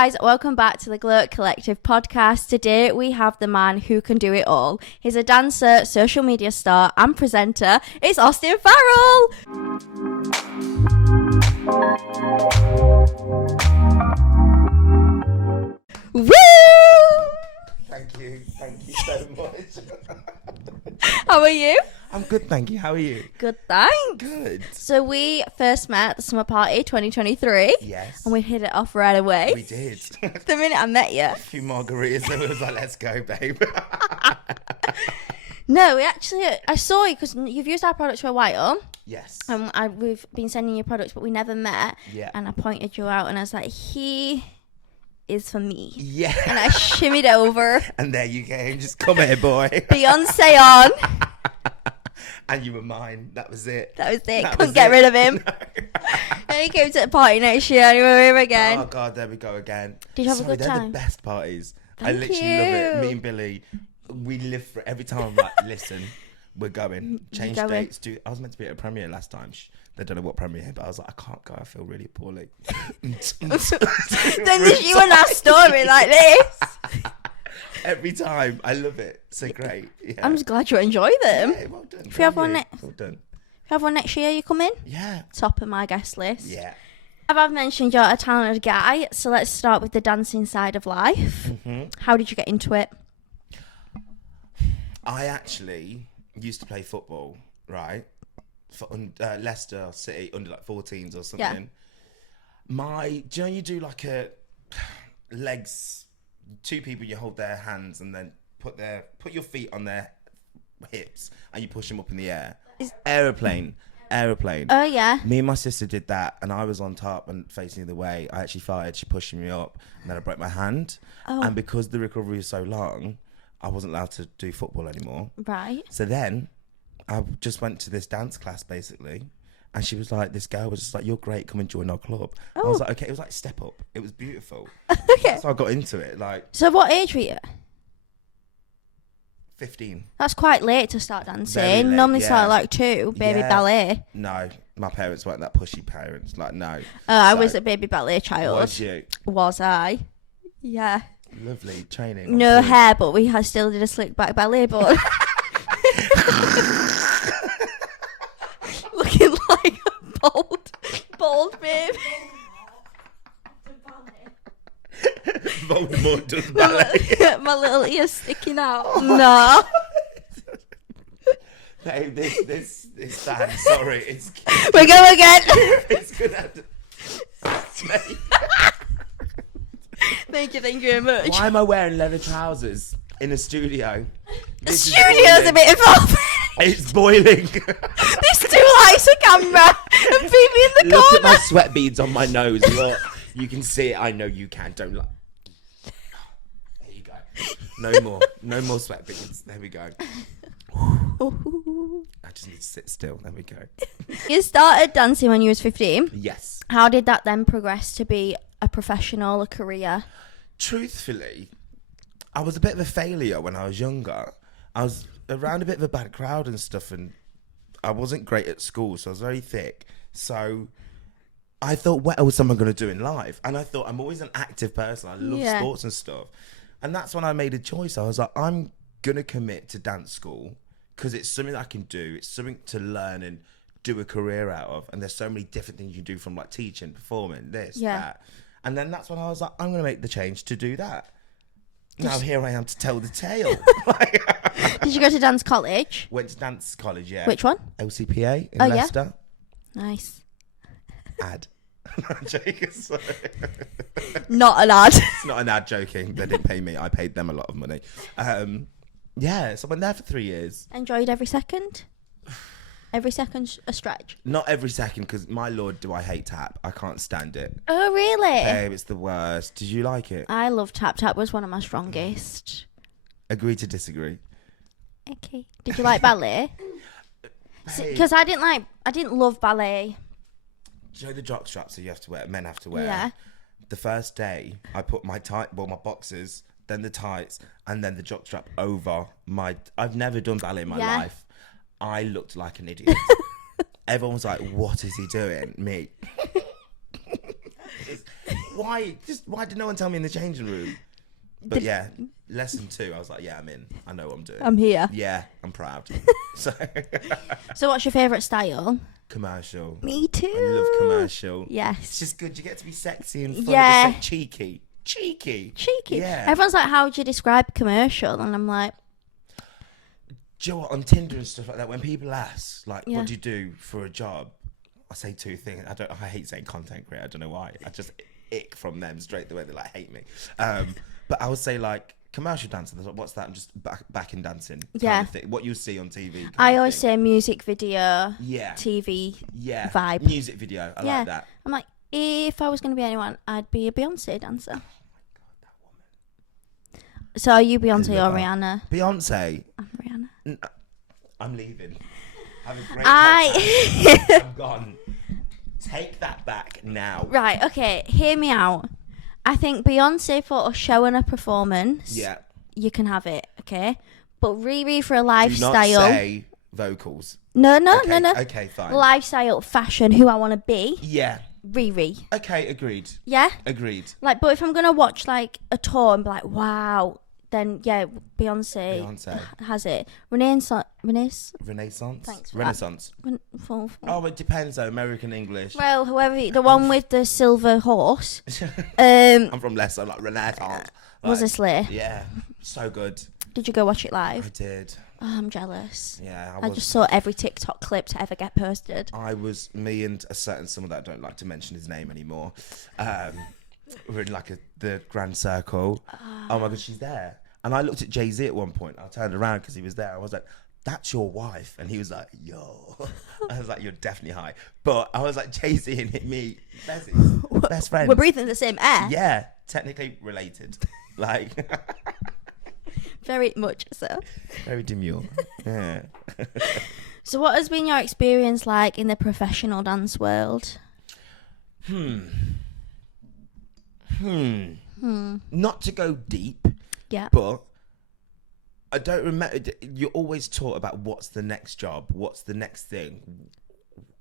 Guys, welcome back to the Gloat Collective podcast. Today we have the man who can do it all. He's a dancer, social media star and presenter. It's Austyn Farrell! Woo! Thank you so much. How are you? I'm good, thank you. How are you? Good, thanks. Good. So we first met at the summer party 2023. Yes. And we hit it off right away. We did. The minute I met you. A few margaritas and we was like, let's go, babe. No, I saw you because you've used our products for a while. Yes. And we've been sending you products, but we never met. Yeah. And I pointed you out and I was like, he is for me. Yeah. And I shimmied over. And there you go. Just come here, boy. Beyonce on. And you were mine. That was it. Couldn't get rid of him. No. Then he came to the party next year and we were here again. Oh, God, there we go again. Did you have a good They're time? the best parties. Thank I literally love it. you. Me and Billy, we live for every time I'm like, listen, we're going. Change dates. I was meant to be at a premiere last time. They don't know what premiere, but I was like, I can't go. I feel really poorly. Then there's you and our story like this. Every time. I love it. So great. Yeah. I'm just glad you enjoy them. Yeah, well done. If you have one Well done. If you have one next year, you come in? Yeah. Top of my guest list. Yeah. I've mentioned you're a talented guy, so let's start with the dancing side of life. Mm-hmm. How did you get into it? I actually used to play football, right? For Leicester City under like 14s or something. Yeah. Do you know you do like a legs, two people, you hold their hands and then put your feet on their hips and you push them up in the air. Aeroplane. Oh yeah. Me and my sister did that and I was on top and facing the other way. I actually farted, she pushed me up and then I broke my hand. Oh. And because the recovery was so long, I wasn't allowed to do football anymore. Right. So then I just went to this dance class basically. And she was like, this girl was just like, you're great, come and join our club. Oh. I was like, okay, it was like Step Up. It was beautiful. Okay. So I got into it, like. So what age were you? 15. That's quite late to start dancing. Very late, Normally yeah. start at like 2, baby ballet. No, my parents weren't that pushy parents. Like, no. I was a baby ballet child. Was you? Was I? Yeah. Lovely training. No hair, but we still did a slick back ballet, but looking like a bald babe. Voldemort does ballet. My little ears sticking out. No. Babe, this bad. Sorry, it's. We go again. It's gonna. Thank you very much. Why am I wearing leather trousers in a studio? The studio's a bit involved. It's boiling. There's 2 lights, a camera, and Phoebe in the Look corner. at my sweat beads on my nose. Look, you can see it. I know you can. Don't lie. There you go. No more sweat beads. There we go. I just need to sit still. There we go. You started dancing when you was 15. Yes. How did that then progress to be a professional, a career? Truthfully, I was a bit of a failure when I was younger. I was around a bit of a bad crowd and stuff, and I wasn't great at school, so I was very thick. So I thought, what else am I going to do in life? And I thought, I'm always an active person. I love sports and stuff. And that's when I made a choice. I was like, I'm going to commit to dance school because it's something that I can do. It's something to learn and do a career out of. And there's so many different things you do from like teaching, performing, that. And then that's when I was like, I'm going to make the change to do that. Now here I am to tell the tale. Did you go to dance college? Went to dance college, yeah. Which one? LCPA in Leicester. Yeah? Nice. Ad. I'm joking. Not an ad. It's not an ad, joking. They didn't pay me. I paid them a lot of money. Yeah, so I went there for 3 years. Enjoyed every second? Every second a stretch? Not every second, because my lord, do I hate tap. I can't stand it. Oh, really? Babe, it's the worst. Did you like it? I love tap. Tap was one of my strongest. Agree to disagree. Okay. Did you like ballet? Because I didn't love ballet. Do you know the jock straps that you have to wear, men have to wear? Yeah. The first day, I put my my boxers, then the tights, and then the jock strap over my... I've never done ballet in my life. I looked like an idiot. Everyone was like, what is he doing? Me. why did no one tell me in the changing room? But yeah, lesson 2, I was like, yeah, I'm in. I know what I'm doing. I'm here. Yeah, I'm proud. So what's your favourite style? Commercial. Me too. I love commercial. Yes. It's just good. You get to be sexy and fun. Yeah. Cheeky. Yeah. Yeah. Everyone's like, how would you describe commercial? And I'm like, Do you know what? On Tinder and stuff like that, when people ask, like, Yeah. what do you do for a job? I say 2 things. I hate saying content creator. I don't know why. I just ick from them straight away. They like hate me. But I would say like commercial dancer. What's that? I'm just back in dancing. Yeah. Kind of thing. What you see on TV. I always say music video, Yeah. TV Yeah. vibe. Music video. I like that. I'm like, if I was going to be anyone, I'd be a Beyonce dancer. Oh my God, that woman. So are you Beyonce love or her. Rihanna? Beyonce. I'm Rihanna. I'm leaving. Have a great I podcast. I'm gone. Take that back now. Right, okay, hear me out. I think Beyonce for a show and a performance, Yeah. you can have it, okay? But Riri for a Do lifestyle. not say vocals. No. Okay, fine. Lifestyle, fashion, who I want to be, Yeah. Riri. Okay, agreed. Yeah? Agreed. Like, but if I'm going to watch, like, a tour and be like, wow, then, yeah, Beyonce. Has it. Renaissance. Thanks for Renaissance. that. Oh, it depends though. American English. Well, whoever, the one with the silver horse, I'm from Leicester. I'm like Renaissance. was a slay. Yeah, so good. Did you go watch it I live? did. Oh, I'm jealous. Yeah, I just saw every TikTok clip to ever get posted. Me and a certain someone that I don't like to mention his name anymore. We're in like the grand circle. Oh my God, she's there. And I looked at Jay-Z at one point. I turned around because he was there. I was like, that's your wife. And he was like, yo. I was like, you're definitely high. But I was like, Jay-Z and me, best friends. We're breathing the same air. Yeah, technically related. Like, Very much so. very demure. Yeah. So what has been your experience like in the professional dance world? Not to go deep, Yeah. but I don't remember. You're always taught about what's the next job, what's the next thing.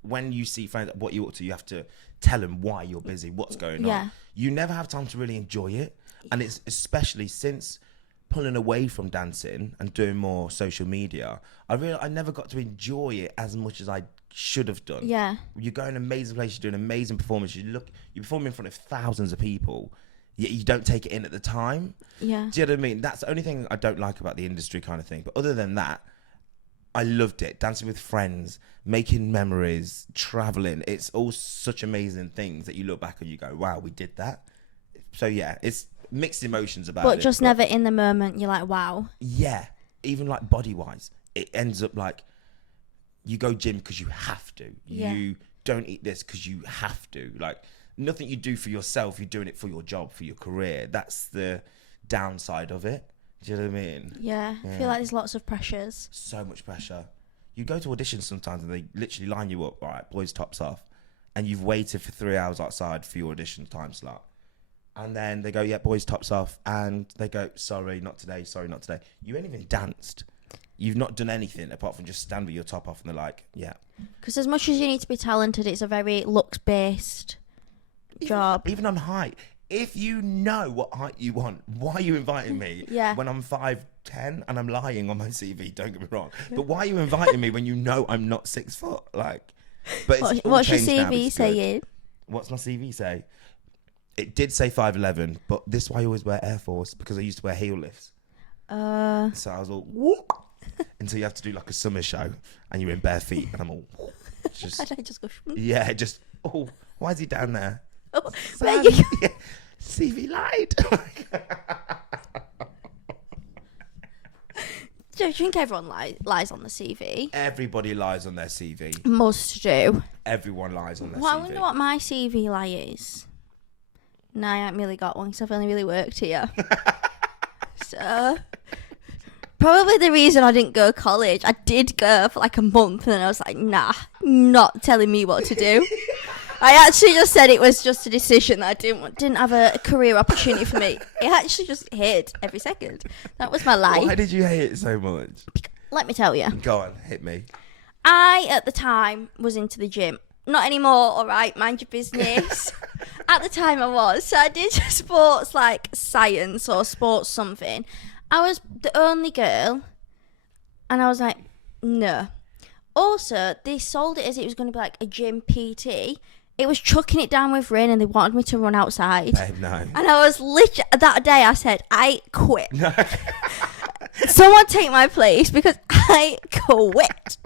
When you see friends, what you ought to, you have to tell them why you're busy, what's going Yeah. on. You never have time to really enjoy it. And it's especially since pulling away from dancing and doing more social media, I never got to enjoy it as much as I should have done. Yeah. You go in amazing places, you do an amazing performance, you perform in front of thousands of people, yet you don't take it in at the time. Yeah. Do you know what I mean? That's the only thing I don't like about the industry kind of thing. But other than that, I loved it. Dancing with friends, making memories, traveling. It's all such amazing things that you look back and you go, wow, we did that. So yeah, it's mixed emotions about it. But just never in the moment, you're like, wow. Yeah. Even like body wise, it ends up like you go gym because you have to. Yeah. You don't eat this because you have to. Like nothing you do for yourself, you're doing it for your job, for your career. That's the downside of it. Do you know what I mean? Yeah. I feel like there's lots of pressures. So much pressure. You go to auditions sometimes and they literally line you up, all right, boys tops off, and you've waited for 3 hours outside for your audition time slot. And then they go, yeah, boys tops off, and they go, sorry, not today, sorry, not today. You ain't even danced. You've not done anything apart from just stand with your top off, and they're like, yeah. Because as much as you need to be talented, it's a very looks-based job. Even on height. If you know what height you want, why are you inviting me Yeah. when I'm 5'10" and I'm lying on my CV? Don't get me wrong. But why are you inviting me when you know I'm not 6 foot? Like, but it's all What's your changed now, CV it's good. saying? What's my CV say? It did say 5'11", but this is why I always wear Air Force, because I used to wear heel lifts. So I was all whoop, until you have to do like a summer show and you're in bare feet and I'm all whoop. Just, And I just go, yeah, just, oh, why is he down there? oh, Son, where you yeah, CV lied. do you think everyone lies on the CV? Everybody lies on their CV. Most do. Everyone lies on their Well, I CV. wonder what my CV lie is. No, I haven't really got one because I've only really worked here. So, probably the reason I didn't go to college, I did go for like a month and then I was like, nah, not telling me what to do. I actually just said it was just a decision that I didn't have a career opportunity for me. It actually just hit every second. That was my life. Why did you hate it so much? Let me tell you. Go on, hit me. I, at the time, was into the gym. not anymore, all right, mind your business. At the time I was. So I did sports like science or sports something. I was the only girl, and I was like, no. Also, they sold it as it was going to be like a gym PT. It was chucking it down with rain, and they wanted me to run outside. Babe, no. And I was that day I said, I quit. No. Someone take my place because I quit.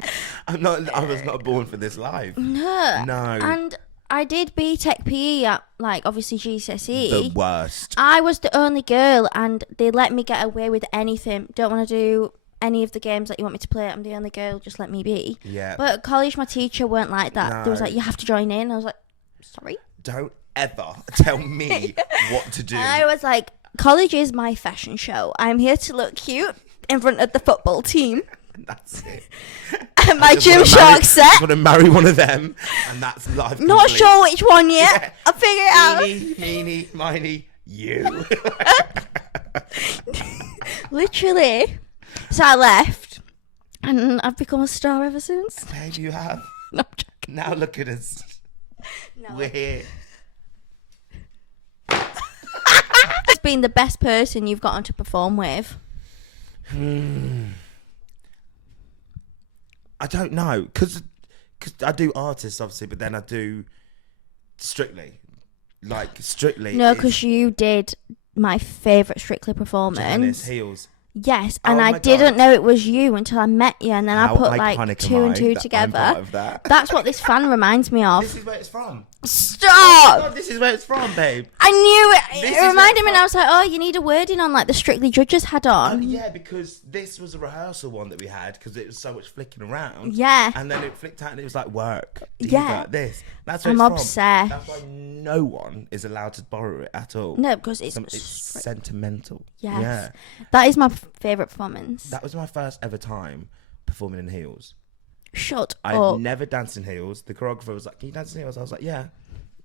I was not born for this life. No. No. And I did BTEC PE at, like, obviously GCSE. The worst. I was the only girl, and they let me get away with anything. Don't want to do any of the games that you want me to play. I'm the only girl, just let me be. Yeah. But at college, my teacher weren't like that. No. They was like, you have to join in. I was like, sorry? Don't ever tell me what to do. And I was like, college is my fashion show. I'm here to look cute in front of the football team. That's it. And my Gymshark set. I'm going to marry one of them, and that's life. Not complete. sure which one yet. Yeah. I'll figure it out. Meanie, meanie, miny, you. Literally. So I left, and I've become a star ever since. Babe, you have. No, I'm joking. Now look at us. No. We're here. Who's been the best person you've gotten to perform with? I don't know, because I do artists, obviously, but then I do Strictly. Like, Strictly. No, because you did my favourite Strictly performance. Janice Heels. Yes, and Oh I my didn't God. know it was you until I met you, and then How I put iconic like am 2 and I 2 that I'm together. part of that? That's what this fan reminds me of. This is where it's from. Stop! God, this is where it's from, babe. I knew it. This It is reminded what- me, and I was like, oh, you need a wording on like the Strictly judges had on. Yeah, because this was a rehearsal one that we had because it was so much flicking around. Yeah. And then it flicked out and it was like work. Yeah. This. That's where I'm it's from. obsessed. That's why no one is allowed to borrow it at all. No, because it's sentimental. Yes. Yeah. That is my favourite performance. That was my first ever time performing in heels. Shut I'd up. never danced in heels. The choreographer was like, "Can you dance in heels?" I was like, "Yeah."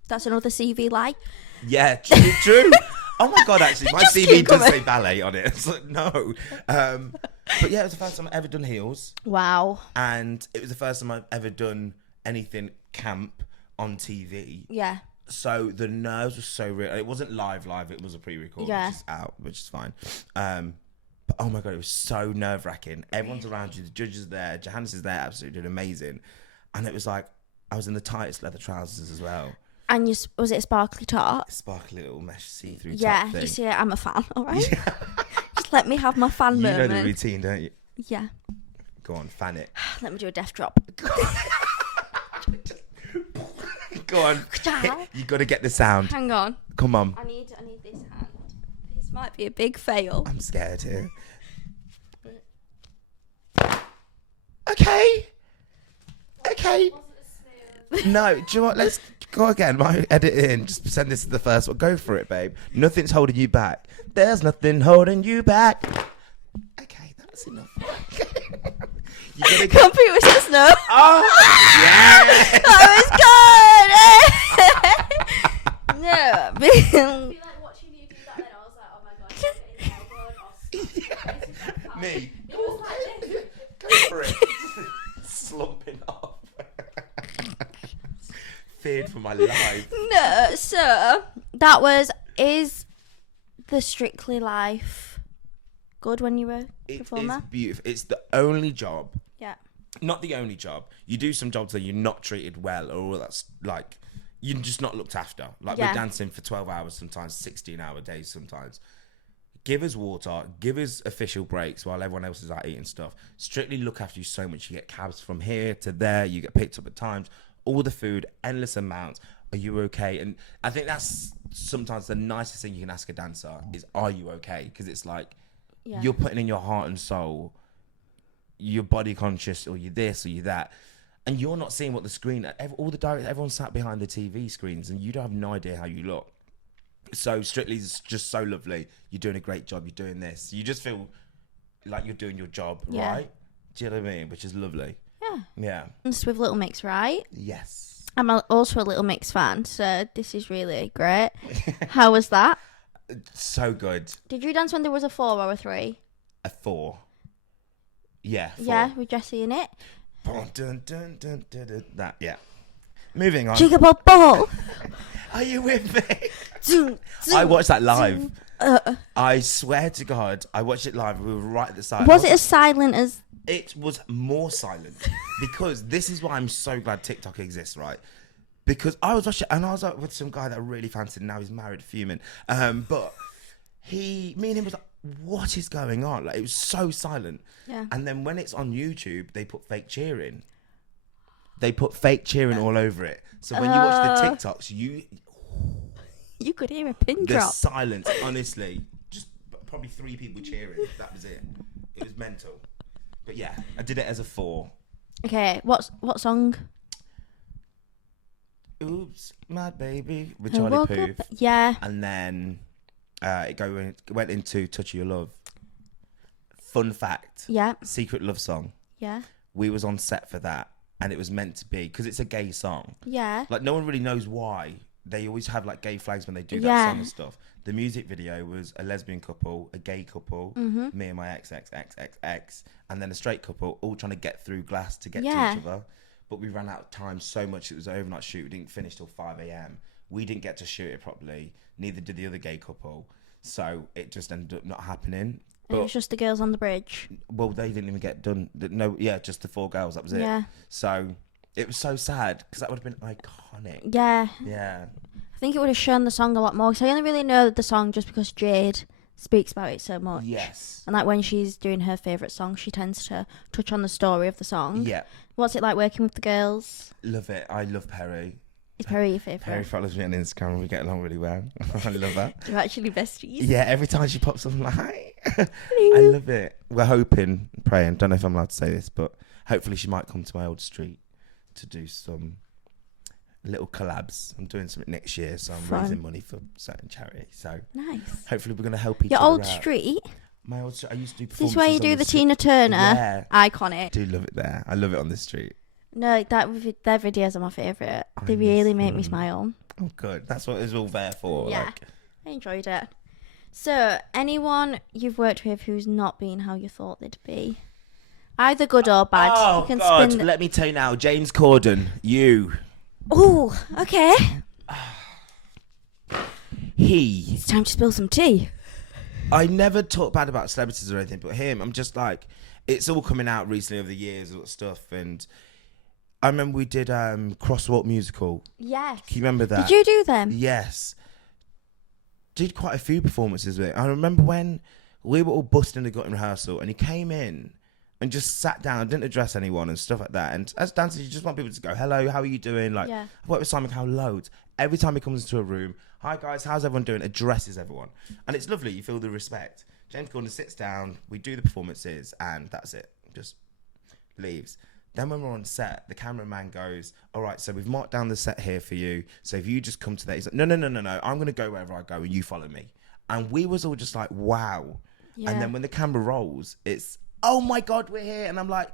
That's another CV lie. Yeah, true. Oh my God, actually, my Just CV keep does coming. say ballet on it. It's like, no. But yeah, it was the first time I've ever done heels. Wow. And it was the first time I've ever done anything camp on TV. Yeah. So the nerves were so real. It wasn't live, it was a pre-record, Yeah. which is out, which is fine. But oh my God, it was so nerve-wracking. Everyone's around you, the judges are there, Johannes is there, absolutely doing amazing. And it was like, I was in the tightest leather trousers as well. And was it a sparkly top? Sparkly little mesh see-through Yeah, top thing. you see, I'm a fan, all right? Just let me have my fan You moment. know the routine, don't you? Yeah. Go on, fan it. Let me do a death drop. Go on. You got to get the sound. Hang on. Come on. I need this hand. This might be a big fail. I'm scared here. Okay. No, do you know what? Let's go again. My edit in. Just pretend this is the first one. Go for it, babe. Nothing's holding you back. There's nothing holding you back. Okay, that's enough. You gotta get... Computer says no. Oh, yeah. That was good. No. Be like watching you do that, then I was like, oh my God, I'm getting elbowed off. Me. It was like this. Go for it. Slumping off. Feared for my life. No, so that is the Strictly life good when you were a It performer? is beautiful. It's the only job. Yeah. Not the only job. You do some jobs that you're not treated well, or that's like you're just not looked after. Like Yeah. we're dancing for 12 hours sometimes, 16-hour days sometimes. Give us water, give us official breaks while everyone else is out eating stuff. Strictly look after you so much. You get cabs from here to there. You get picked up at times. All the food, endless amounts. Are you okay? And I think that's sometimes the nicest thing you can ask a dancer is, are you okay? Because it's like you're putting in your heart and soul. You're body conscious, or you're this, or you're that. And you're not seeing what the screen, all the directors, everyone's sat behind the TV screens and you don't have no idea how you look. So Strictly's just so lovely. You're doing a great job. You're doing this. You just feel like you're doing your job, Yeah. right? Do you know what I mean? Which is lovely. Yeah. Yeah. It's with Little Mix, right? Yes. I'm also a Little Mix fan, so this is really great. How was that? So good. Did you dance when there was a 4 or a 3? A 4. Yeah. 4. Yeah, with Jessie in it. Dun, dun, dun, dun, dun, dun. That, yeah. moving on. Jiggle ball. Are you with me? Zoom, I zoom, watched that live. zoom. I swear to God, I watched it live. We were right at the side. Was it as silent as? It was more silent because this is why I'm so glad TikTok exists, right? Because I was watching and I was like with some guy that I really fancied. And now he's married, fuming. But me and him was like, what is going on? Like, it was so silent. Yeah. And then when it's on YouTube, they put fake cheering. They put fake cheering all over it. So when you watch the TikToks, You could hear a pin the drop. silence, honestly, just probably 3 people cheering. That was it. It was mental. But yeah, I did it as a 4. Okay, what song? Oops, Mad Baby with I Charlie woke Puth. up- Yeah. And then it went into Touch of Your Love. Fun fact, Yeah. Secret Love Song. Yeah. We was on set for that, and it was meant to be, because it's a gay song. Yeah. Like, no one really knows why. They always have, like, gay flags when they do that Yeah. song and stuff. The music video was a lesbian couple, a gay couple, Mm-hmm. me and my ex, and then a straight couple, all trying to get through glass to get Yeah. to each other. But we ran out of time so much. It was an overnight shoot. We didn't finish till 5 a.m. We didn't get to shoot it properly. Neither did the other gay couple. So it just ended up not happening. And it was just the girls on the bridge. Well, they didn't even get done. No, yeah, just the 4 girls. That was it. Yeah. So it was so sad because that would have been iconic. Yeah. Yeah. I think it would have shown the song a lot more. Because I only really know the song just because Jade speaks about it so much. Yes. And like when she's doing her favourite song, she tends to touch on the story of the song. Yeah. What's it like working with the girls? Love it. I love Perry. Is Perry your favourite? Perry follows me on Instagram and we get along really well. I love her. You're actually besties. Yeah, every time she pops up, I'm like, hi. I love it. We're hoping, praying, don't know if I'm allowed to say this, but hopefully she might come to my old street to do some little collabs. I'm doing something next year, so I'm Fun. raising money for certain charity. So Nice. hopefully we're going to help each Your other old out. street? My old street. I used to do Is this performances where you on do the street. Tina Turner? Yeah. Iconic. I do love it there. I love it on the street. No, their videos are my favourite. I They miss really make me them. smile. Oh, good. That's what it's all there for. Yeah. Like, I enjoyed it. So, anyone you've worked with who's not been how you thought they'd be? Either good or bad. oh, You can God. spin. Let me tell you now. James Corden, you. Oh, okay. He. It's time to spill some tea. I never talk bad about celebrities or anything, but him, I'm just like, it's all coming out recently over the years, all that stuff. And I remember we did Crosswalk Musical. Yes. Can you remember that? Did you do them? Yes. Did quite a few performances with it. I remember when we were all busting the gut in rehearsal and he came in and just sat down, didn't address anyone and stuff like that. And as dancers, you just want people to go, hello, how are you doing? Like, Yeah. I've worked with Simon Cowell loads. Every time he comes into a room, hi guys, how's everyone doing? Addresses everyone. And it's lovely, you feel the respect. James Corden sits down, we do the performances, and that's it. Just leaves. Then when we're on set, the cameraman goes, all right, so we've marked down the set here for you. So if you just come to that, he's like, no. I'm going to go wherever I go and you follow me. And we was all just like, wow. Yeah. And then when the camera rolls, it's, oh my God, we're here. And I'm like,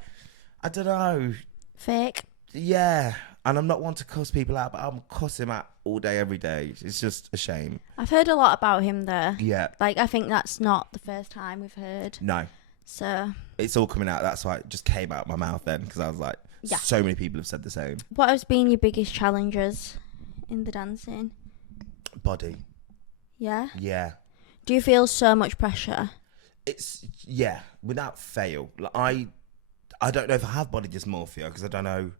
I don't know. Fake. Yeah. And I'm not one to cuss people out, but I'm cussing out all day, every day. It's just a shame. I've heard a lot about him there. Yeah. Like, I think that's not the first time we've heard. No. So, It's all coming out. That's why it just came out my mouth then, because I was like, Yeah. so many people have said the same. what has been your biggest challenges in the dancing? Body. Yeah? Yeah. Do you feel so much pressure? It's, yeah, without fail. Like, I don't know if I have body dysmorphia, because I don't know.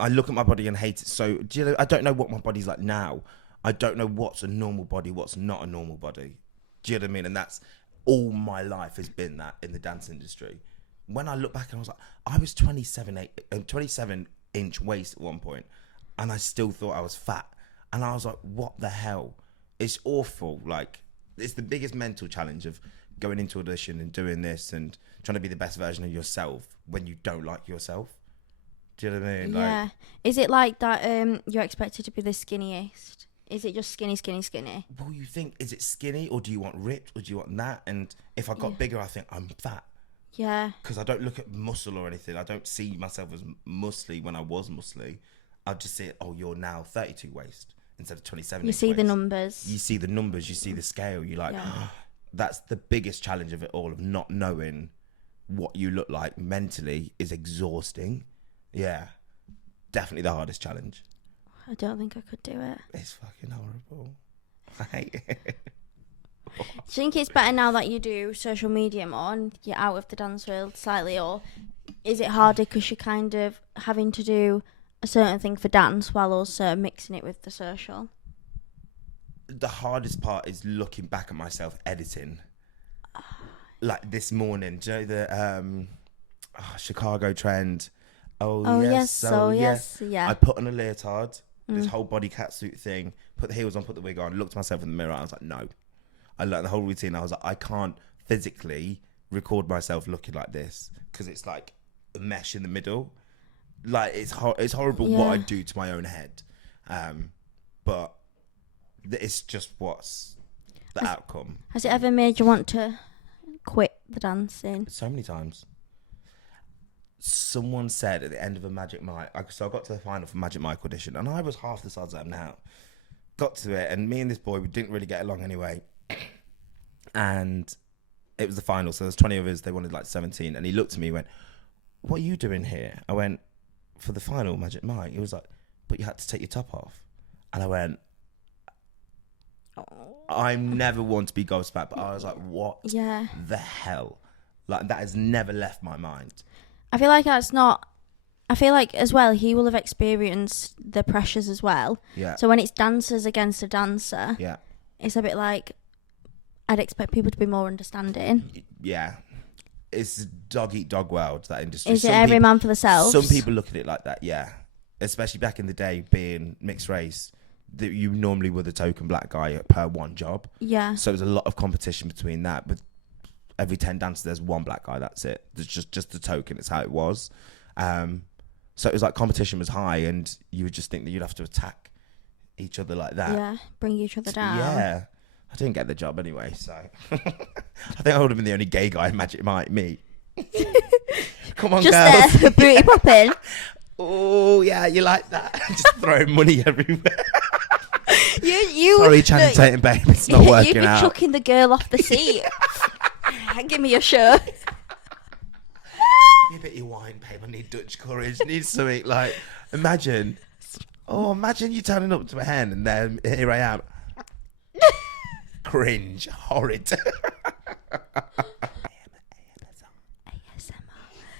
I look at my body and hate it. So, do you know, I don't know what my body's like now. I don't know what's a normal body, what's not a normal body. Do you know what I mean? And that's all my life has been that in the dance industry. When I look back and I was like, I was 27 inch waist at one point, and I still thought I was fat. And I was like, what the hell? It's awful. Like, it's the biggest mental challenge of going into audition and doing this and trying to be the best version of yourself when you don't like yourself. Do you know what I mean? Yeah. Like, Is it like that you're expected to be the skinniest? Is it just skinny? well, you think, is it skinny or do you want ripped or do you want that? And if I got bigger, I think I'm fat. Yeah. Because I don't look at muscle or anything. I don't see myself as muscly when I was muscly. I just see it, oh, you're now 32 waist instead of 27 You inch see the waist. numbers. You see the numbers, you see the scale. You're like, Yeah. that's the biggest challenge of it all, of not knowing what you look like mentally is exhausting. Yeah. definitely the hardest challenge. I don't think I could do it. It's fucking horrible. I hate it. Do you think it's better now that you do social media more and you're out of the dance world slightly, or is it harder because you're kind of having to do a certain thing for dance while also mixing it with the social? The hardest part is looking back at myself editing. Like this morning, do you know the Chicago trend? Oh yes, yes. Yeah. I put on a leotard, this whole body catsuit thing, put the heels on, put the wig on, looked at myself in the mirror. I was like, no. I learned the whole routine. I was like, I can't physically record myself looking like this because it's like a mesh in the middle. Like it's horrible what I do to my own head, but it's just what's the outcome. Has it ever made you want to quit the dancing? So many times. Someone said at the end of a Magic Mike, so I got to the final for Magic Mike audition, and I was half the size I am now. Got to it, and me and this boy, we didn't really get along anyway. And it was the final, so there's 20 of us. They wanted like 17, and he looked at me and went, "What are you doing here?" I went, "For the final Magic Mike." He was like, "But you had to take your top off." And I went, I'm never one to be gobsmacked, but I was like, what the hell? Like, that has never left my mind. I feel like that's not... I feel like, as well, he will have experienced the pressures as well. Yeah. So when it's dancers against a dancer, it's a bit like... I'd expect people to be more understanding. Yeah. It's dog-eat-dog world, that industry. Is it every man for themselves? Some people look at it like that, yeah. Especially back in the day, being mixed race, that you normally were the token black guy per one job. Yeah. So there's a lot of competition between that. But every 10 dancers, there's one black guy, that's it. There's just the token, it's how it was. So it was like competition was high, and you would just think that you'd have to attack each other like that. Yeah, bring each other down. Yeah. I didn't get the job anyway, so... I think I would have been the only gay guy in Magic Mike, me. Come on, just girls. Just there, booty popping. Oh, yeah, you like that? Just throwing money everywhere. You Sorry, Channing Tatum, babe, it's not working you'd be out. chucking the girl off the seat. Give me your shirt. Give me a bit of your wine, babe. I need Dutch courage. Need something like... Imagine you turning up to a hen and then here I am. Cringe. Horrid. ASMR.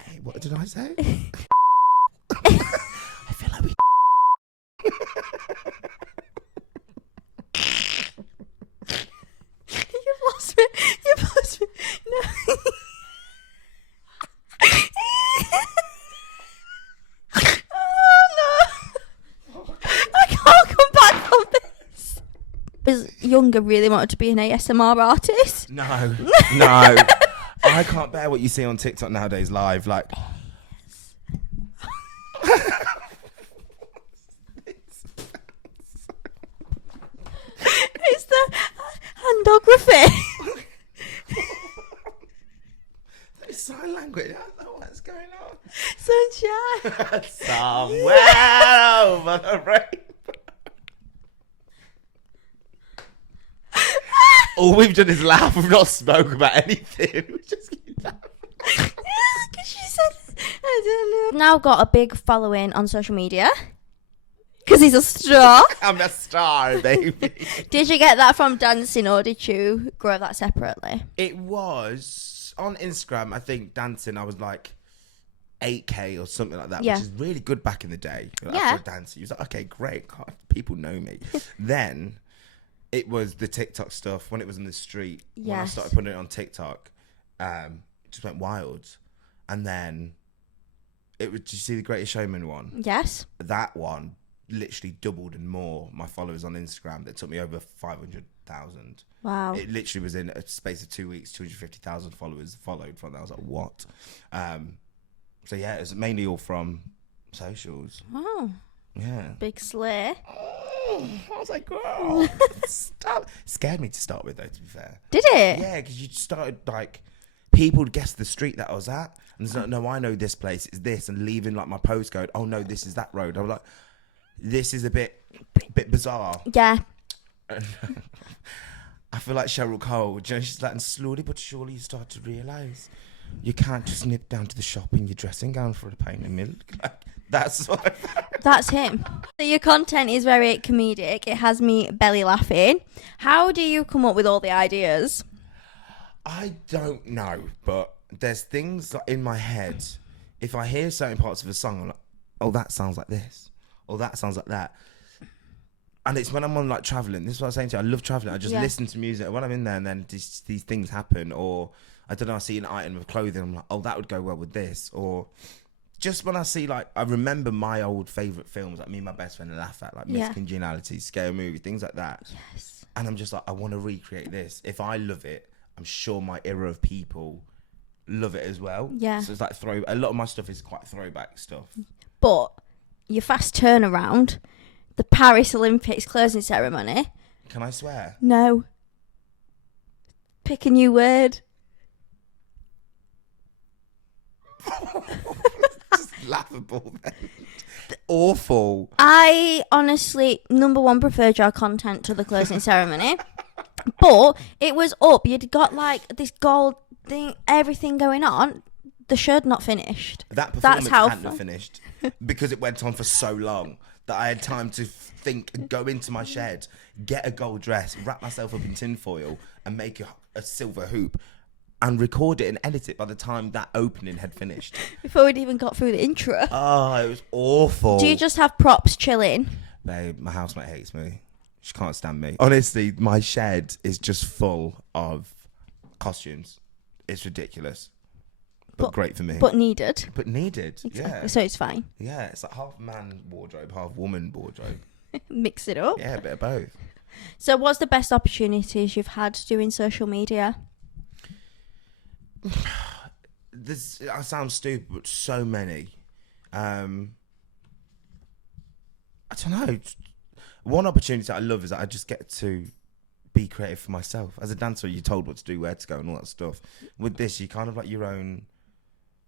Hey, what did I say? I feel like we... You've lost me. No. Oh no. I can't come back from this. Was younger really wanted to be an ASMR artist? No. I can't bear what you see on TikTok nowadays live. Like... It's the handography. It's sign language. I don't know what's going on. Sunshine. Somewhere over the rainbow. All we've done is laugh. We've not spoke about anything. We just keep laughing. Because she said, I don't know. Now got a big following on social media. Because he's a star. I'm a star, baby. Did you get that from dancing, or did you grow that separately? It was on Instagram. I think dancing, I was like 8K or something like that, which is really good back in the day. After dancing, you was like, okay, great. God, people know me. Then it was the TikTok stuff when it was in the street. Yes. When I started putting it on TikTok, it just went wild. And then it was, did you see the Greatest Showman one? Yes. That one literally doubled and more my followers on Instagram. That took me over 500,000. Wow. It literally was in a space of 2 weeks, 250,000 followers followed from that. I was like, what? So yeah, it was mainly all from socials. Oh. Yeah. Big slay. Oh, I was like, girl, stop. Scared me to start with, though, to be fair. Did it? Yeah, because you started, like, people would guess the street that I was at. And it's like, no, I know this place is this. And leaving, like, my postcode. Oh, no, this is that road. I was like, this is a bit bizarre. Yeah. And I feel like Cheryl Cole. You know, she's like, and slowly but surely you start to realise you can't just nip down to the shop in your dressing gown for a pint of milk. Like, That's what That's him. So your content is very comedic. It has me belly laughing. How do you come up with all the ideas? I don't know, but there's things in my head. If I hear certain parts of a song, I'm like, oh, that sounds like this. Or that sounds like that. And it's when I'm on like traveling. This is what I'm saying to you. I love traveling. I just listen to music. When I'm in there and then these things happen, or I don't know, I see an item of clothing. I'm like, oh, that would go well with this. Or just when I see I remember my old favourite films, like me and my best friend laugh at, like Miss Congeniality, Scary Movie, things like that. Yes. And I'm just like, I want to recreate this. If I love it, I'm sure my era of people love it as well. Yeah. So it's like a lot of my stuff is quite throwback stuff. But your fast turnaround, the Paris Olympics closing ceremony. Can I swear? No. Pick a new word. Just laughable. Awful. I honestly, number one, preferred your content to the closing ceremony. But it was up. You'd got like this gold thing, everything going on. The show'd not finished. That performance how hadn't finished because it went on for so long that I had time to think, go into my shed, get a gold dress, wrap myself up in tinfoil and make a silver hoop and record it and edit it by the time that opening had finished. Before we'd even got through the intro. Oh, it was awful. Do you just have props chilling? Babe, my housemate hates me. She can't stand me. Honestly, my shed is just full of costumes. It's ridiculous. But great for me. But needed. But needed, Exactly. yeah. So it's fine. Yeah, it's like half man wardrobe, half woman wardrobe. Mix it up. Yeah, a bit of both. So what's the best opportunities you've had doing social media? I sound stupid, but so many. I don't know. One opportunity I love is that I just get to be creative for myself. As a dancer, you're told what to do, where to go, and all that stuff. With this, you kind of like your own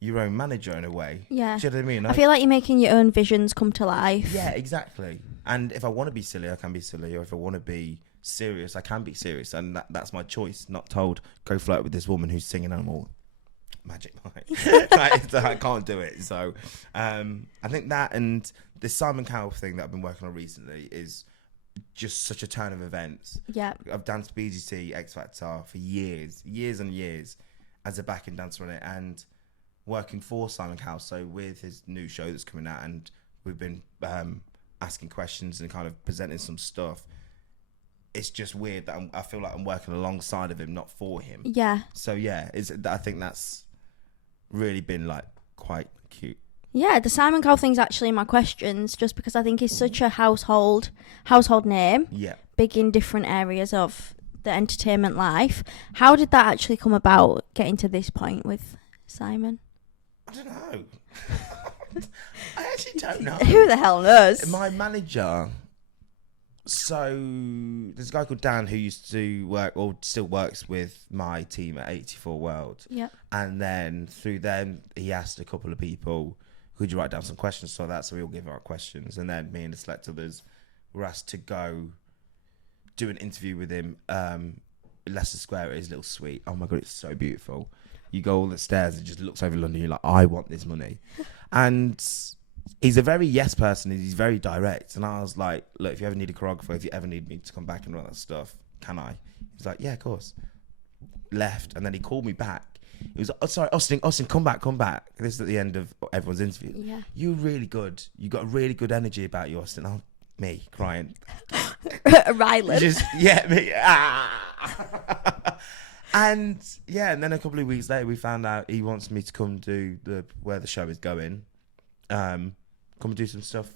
manager in a way. Yeah. Do you know what I mean? I feel like you're making your own visions come to life. Yeah, exactly. And if I want to be silly, I can be silly. Or if I want to be serious, I can be serious. And that's my choice. Not told, go flirt with this woman who's singing on all magic night. I can't do it. So I think that and the Simon Cowell thing that I've been working on recently is just such a turn of events. Yeah. I've danced BGT, X Factor for years and years as a backing dancer on it and working for Simon Cowell. So with his new show that's coming out and we've been asking questions and kind of presenting some stuff. It's just weird that I feel like I'm working alongside of him, not for him. Yeah. So yeah, I think that's really been like quite cute. Yeah, the Simon Cowell thing's actually in my questions just because I think he's such a household name. Yeah. Big in different areas of the entertainment life. How did that actually come about, getting to this point with Simon? I don't know. I actually don't know. Who the hell knows? My manager. So there's a guy called Dan who used to work or still works with my team at 84 World. Yep. And then through them, he asked a couple of people, could you write down some questions? So we all give our questions. And then me and the select others were asked to go do an interview with him. Leicester Square, his little suite. Oh my God, it's so beautiful. You go all the stairs, it just looks over London. You're like, I want this money. And he's a very yes person. He's very direct. And I was like, look, if you ever need a choreographer, if you ever need me to come back and all that stuff, can I? He's like, yeah, of course. Left. And then he called me back. He was like, oh, sorry, Austyn, come back. This is at the end of everyone's interview. Yeah. You're really good. You got a really good energy about you, Austyn. Oh, me, crying. Ryland. Me. And then a couple of weeks later, we found out he wants me to come do where the show is going. Come and do some stuff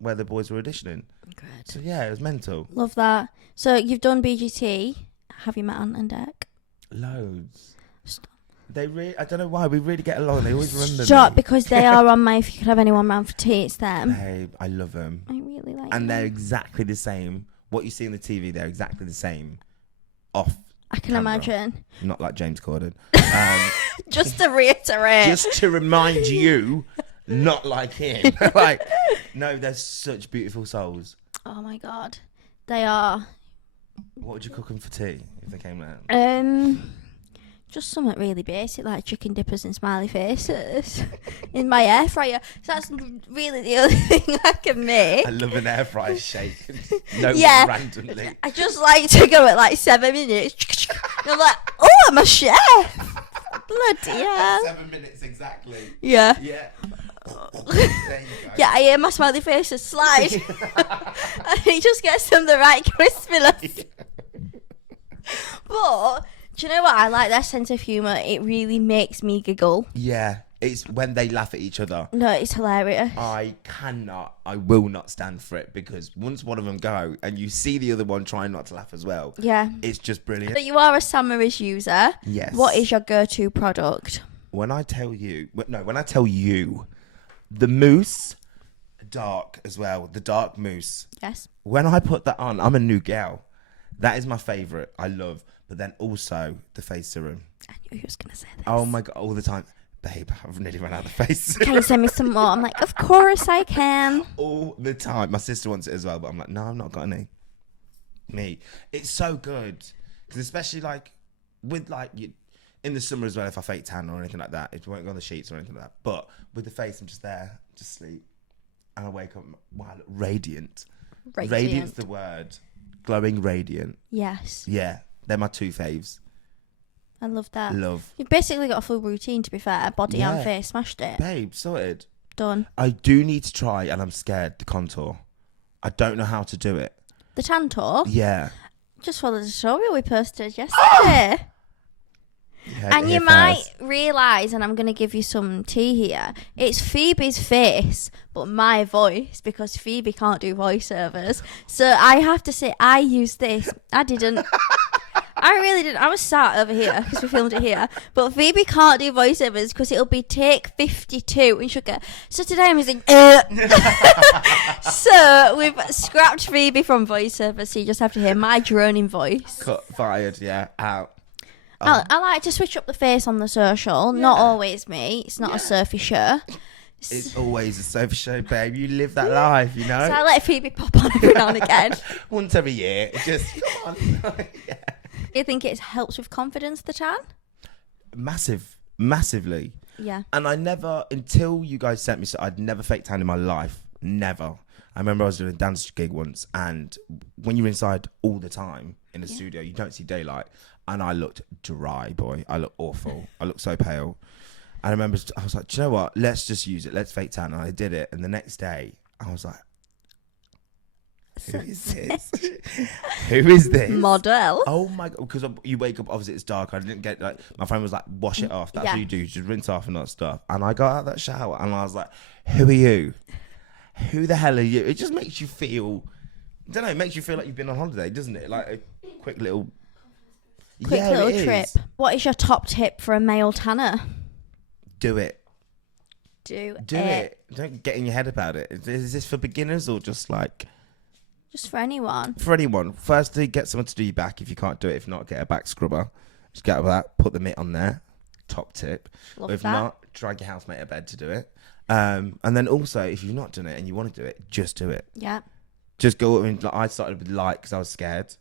where the boys were auditioning. Good. So yeah, it was mental. Love that. So you've done BGT. Have you met Ant and Dec? Loads. Stop. I don't know why, we really get along. They always remember Stop, me. because they are on my If You Could Have Anyone Round for Tea, it's them. Hey, I love them. I really like them. And they're exactly the same. What you see on the TV, they're exactly the same off I can camera. imagine. Not like James Corden. Just to reiterate. Just to remind you, not like him. No, they're such beautiful souls. Oh my God. They are. What would you cook them for tea if they came round? Just something really basic like chicken dippers and smiley faces in my air fryer. So that's really the only thing I can make. I love an air fryer shake. No, Yeah. randomly. I just like to go at like 7 minutes. And I'm like, oh, I'm a chef. Bloody hell. 7 minutes exactly. Yeah. Yeah. There you go. Yeah, I hear my smiley faces slide. And it just gets them the right crispiness. But do you know what? I like their sense of humour. It really makes me giggle. Yeah, it's when they laugh at each other. No, it's hilarious. I will not stand for it, because once one of them go and you see the other one trying not to laugh as well, Yeah. it's just brilliant. But you are a Samaris user. Yes. What is your go-to product? When I tell you, the mousse, dark as well, the dark mousse. Yes. When I put that on, I'm a new gal. That is my favourite. I love. But then also the face serum. I knew you was going to say this. Oh my God, all the time. Babe, I've nearly run out of face. Can you send me some more? I'm like, of course I can. All the time. My sister wants it as well, but I'm like, no, I've not got any. Me. It's so good. Because especially like, with like, in the summer as well, if I fake tan or anything like that, it won't go on the sheets or anything like that. But with the face, I'm just there, just sleep. And I wake up, wow, I look radiant. Radiant's the word. Glowing radiant. Yes. Yeah, they're my two faves. I love that. Love. You've basically got a full routine, to be fair. Body and face, smashed it. Babe, sorted. Done. I do need to try, and I'm scared, the contour. I don't know how to do it. The tan tour? Yeah. Just follow the tutorial we posted yesterday. And you might realise, and I'm going to give you some tea here, it's Phoebe's face, but my voice, because Phoebe can't do voiceovers. So I have to say, I used this. I didn't. I really didn't. I was sat over here because we filmed it here. But Phoebe can't do voiceovers because it'll be take 52 and she'll go, so today I'm using So we've scrapped Phoebe from voiceovers, so you just have to hear my droning voice. Cut, fired, yeah, out. I like to switch up the face on the social. Yeah. Not always me. It's not a Sophie show. It's always a Sophie show, babe. You live that life, you know? So I let Phoebe pop on every now and again. Once every year. Just, come on. Yeah. Do you think it helps with confidence, the tan? Massively. Yeah. And I never, until you guys sent me, so I'd never faked tan in my life. Never. I remember I was doing a dance gig once, and when you're inside all the time in a studio, you don't see daylight. And I looked dry, boy. I looked awful. I looked so pale. I remember I was like, do you know what? Let's just use it. Let's fake tan. And I did it. And the next day, I was like, who is this? Who is this? Model. Oh my God. Because you wake up, obviously it's dark. I didn't get, like, my friend was like, wash it off. That's what you do. You just rinse off and that stuff. And I got out of that shower and I was like, who are you? Who the hell are you? It just makes you feel, I don't know, it makes you feel like you've been on holiday, doesn't it? Like a quick little trip. What is your top tip for a male tanner? Do it. Do it. Don't get in your head about it. Is this for beginners or just like... Just for anyone. For anyone. Firstly, get someone to do your back if you can't do it. If not, get a back scrubber. Just get that. Put the mitt on there. Top tip. Love if that. not, drag your housemate to bed to do it. And then also, if you've not done it and you want to do it, just do it. Yeah. Just go. I started with light because I was scared.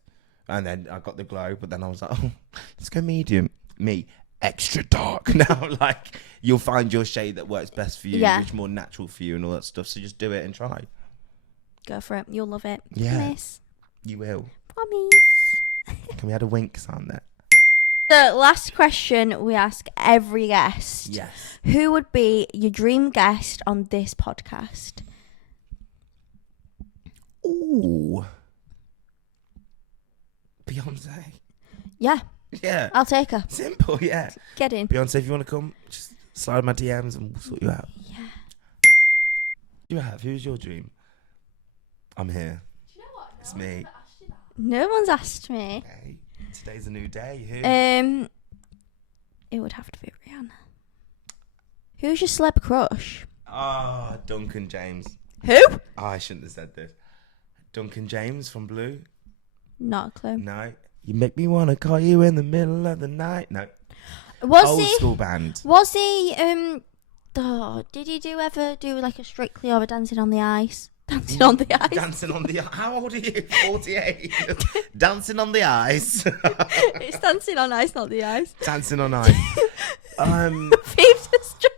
And then I got the glow. But then I was like, oh, let's go medium. Me, extra dark. Now, like, you'll find your shade that works best for you. Yeah. Which is more natural for you and all that stuff. So just do it and try. Go for it. You'll love it. Yeah. Promise. You will. Promise. Can we add a wink sound there? The last question we ask every guest. Yes. Who would be your dream guest on this podcast? Ooh. Beyonce. Yeah. Yeah. I'll take her. Simple, yeah. Get in. Beyonce, if you want to come, just slide my DMs and we'll sort you out. Yeah. You have? Who's your dream? I'm here. Do you know what? It's me. Asked you that. No one's asked me. Hey, today's a new day. Who? It would have to be Rihanna. Who's your celeb crush? Duncan James. Who? I shouldn't have said this. Duncan James from Blue. Not a clue. No. You make me want to call you in the middle of the night. No. Was Old he? school band. Was he? Did he ever do like a Strictly or a Dancing on the Ice? Dancing on the ice. Dancing on the ice. How old are you? 48. Dancing on the ice. It's dancing on ice, not the ice. Dancing on ice. Phoebe's just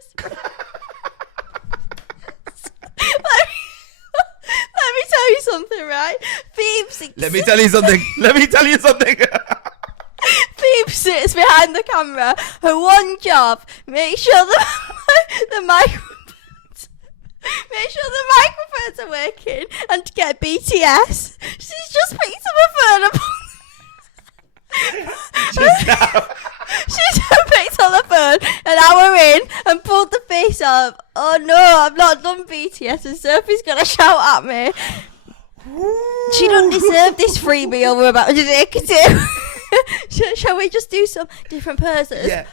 let me tell you something, right? Phoebe Let me tell you something. Phoebe sits behind the camera. Her one job, make sure the microphones are working and to get BTS. She's just picked up a phone and Just now. she's just picked up the phone an hour in and pulled the face of, oh no, I've not done BTS and Sophie's gonna shout at me. She don't deserve this free meal we're about to take it to. Shall we just do some different poses? Yeah.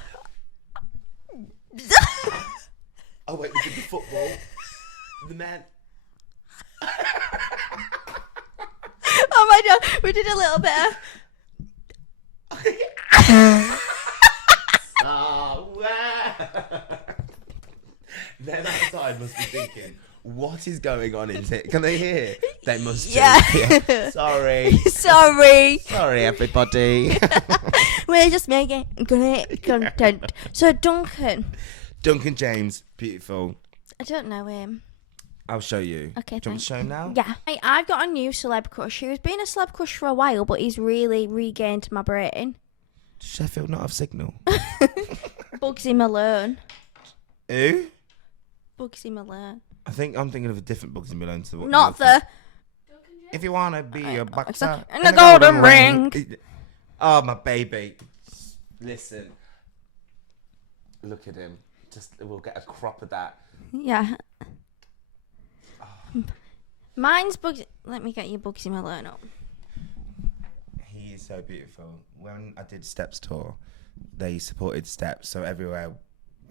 Oh wait, we did the football. The man. Oh my god, we did a little bit of... Then outside must be thinking, what is going on in here? Can they hear? They must do. Yeah. Yeah. Sorry. Sorry. Sorry, everybody. We're just making great content. So Duncan. Duncan James, beautiful. I don't know him. I'll show you. Okay, Do you want me to show him now? Yeah. I've got a new celeb crush who's been a celeb crush for a while, but he's really regained my brain. Sheffield not have signal. Bugsy Malone. Who? Bugsy Malone. I think I'm thinking of a different Bugsy Malone to what Not you're the... If you want to be a boxer And a golden ring. Oh, my baby. Listen. Look at him. We'll get a crop of that. Yeah. Mine's Bugsy... Let me get you Bugsy Malone up. He is so beautiful. When I did Steps tour, they supported Steps, so everywhere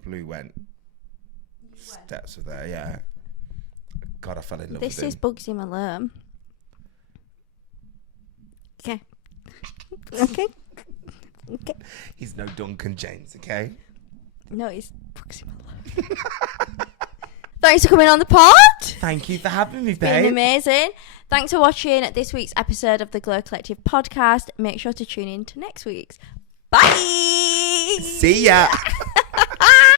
Blue went, Steps were there, yeah. God, I fell in love with him. This is Bugsy Malone. Okay. Okay. Okay. He's no Duncan James, okay? No, it's Bugsy Malone. Thanks for coming on the pod. Thank you for having me, It's been babe. amazing. Thanks for watching this week's episode of the Glow Collective podcast. Make sure to tune in to next week's. Bye. See ya.